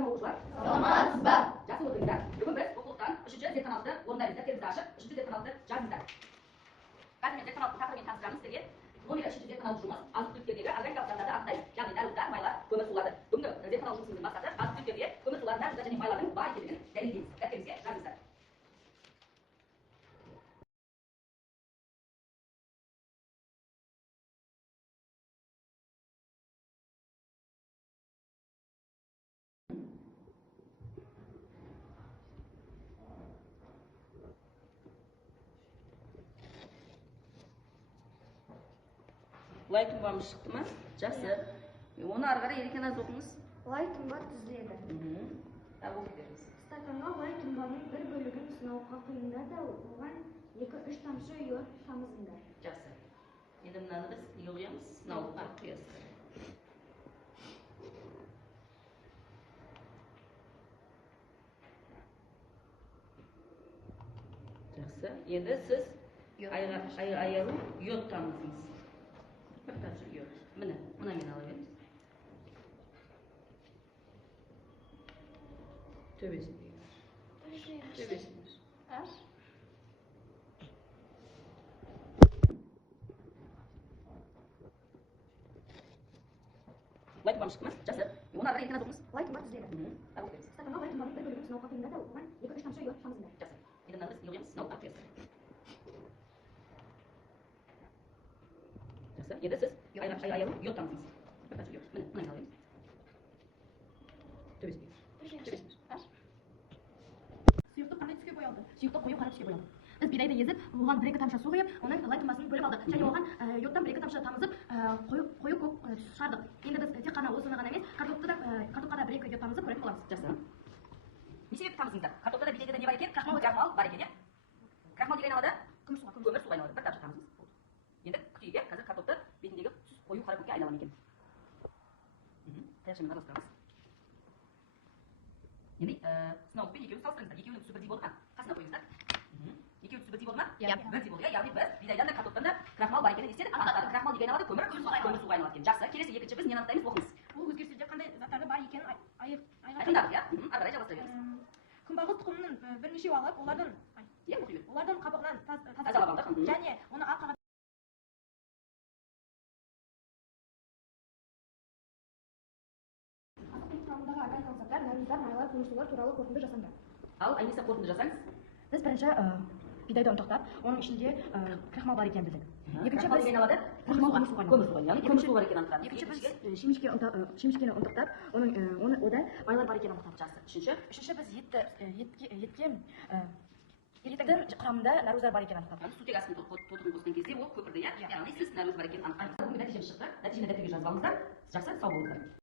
Саламатсыздар оқушылар? Саламатсыз ба? Жақсы отырыңыздар. Бүгін біз оқулықтан 3-ші зертханалықты орындаймыз. Дәптеріңізді ашып, 3-ші зертханалықты жазыңыздар. Қазір мен зертханалықтың тақырыбымен таныстырамыз сіздерге. Номері 3-ші зертханалық жұмыс азық-түліктердегі органикалық заттарды анықтайды. Яғни дәріліктер, майлар, көмір суларды. Бүгінгі зертханалық жұмысымыздың мақсаты азық-түліктерде көмір сулар, нәр және майлардың бар екендігін дәлелдейміз. Дәптеріңізге жазыңыздар. Былай тұнбамыз шықты ма? Жақсы. Оны ары қарай ерекен аз оқыңыз. Лай тұнба түзіледі. Оқып беріңіз. Стаканға лай тұнбаның бір бөлігін сынауға құйыңдар да оған 2-3 тамшы йод тамызыңдар. Жақсы. Енді мынаны біз неге құямыз? Сынауға құясыздар. Жақсы. Енді сіз аялу йод тамызыңыз. Bir tamшы йод. Міне, мына мен ала береміз. Төбесін дейміз. Төбесін дейміз. Лай тұнбамыз шықты ма? Жақсы. Оны ары қарай еркін аз оқыңыз. Лай тұнба түзіледі. Оқып беріңіз. Стаканға лай тұнбаның бір бөлігін сынауға құйыңдар да оған 2-3 тамшы йод тамызыңдар. Жақсы. Енді мынаны біз неге құямыз? Сынауға құясыздар. Жақсы. Енді сіз аялу йод тамызыңыз. Bir tamшы йод. Міне, мына мен ала береміз. Төбесін дейміз. Сұйықты қандай түске боялды? Сұйықты қою қара түске боялды. Біз бидайды езіп, оған 1-2 тамшы су құйып, оның лай тұнбасын бөліп алдық. Және оған йодтан 1-2 тамшы тамызып, қою көк түс шығардық. Енді біз тек қана осыны ғана емес, картопқа да 1-2 йод тамызып көретін боламыз. Жақсы. Не себепті тамызыңыздар? Картопта бидайда не бар екен? Крахмал бар екен, иә? Крахмал деген айналады? Көмір суға айналады. Bir тамшы тамызыңыз. Енді күтейік, қазір картопты бетіндегі қою қара көкке айналған екен. Таяқшамен араластырамыз. Енді сынауықпен екеуін салыстырыңыздар. Екеуінің түсі бірдей болды ма? Қасына қойыңыздар. Екеуінің түсі бірдей болды ма? Бірдей болды, иә. Яғни біз бидайдан да картоптан да крахмал бар екенін естедік. Анықтадық. Крахмал неге айналады? Көмір суға айналады екен. Жақсы. Келесі екінші біз нені анықтаймыз? Оқыңыз. Бұл өзгерістерде қандай заттары бар екенін Айқындадық, иә? Ары қарай жалғастыра беріңіз. күнбағыс тұқымының бірнеше алып, олардың қабығынан Тазалап алдық. және оны ақ қағаз құрамындағы органикалық заттар, нәруыздар, майлар, көмірсулар туралы қорытынды жасаңдар. Ал Айниса қорытынды жасаңыз. Біз бірінші бидайды ұнтақтап, оның ішінде крахмал бар екенін білдік. Екінші Крахмал неге айналады? Көмір суға. Яғни көмір су бар екенін анықтадық. Екінші біз шемішкені ұнтақтап, ода майлар бар екенін анықтадық. Жақсы. Үшінші біз еттің құрамында нәруыздар бар екенін анықтадық. Сутек астын тотығын қосқан кезде ол көпірді, иә? Яғни сіз нәруыз бар екенін анықтадыңыз. Бүгінгі нәтижеміз шықты. Нәтижені дәптерге жазып алыңыздар. Жақсы, сау болыңыздар.